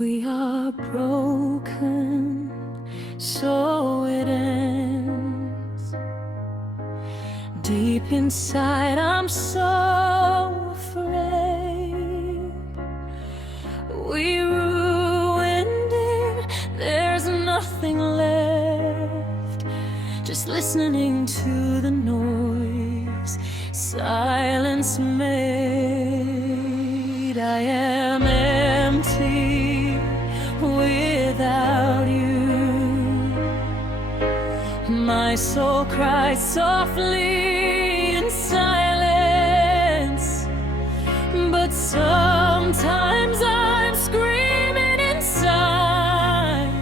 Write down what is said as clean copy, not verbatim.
We are broken, so it ends. Deep inside, I'm so afraid. We ruined it, there's nothing left. Just listening to the noise silence made. I am empty without you. My soul cries softly in silence, but sometimes I'm screaming inside.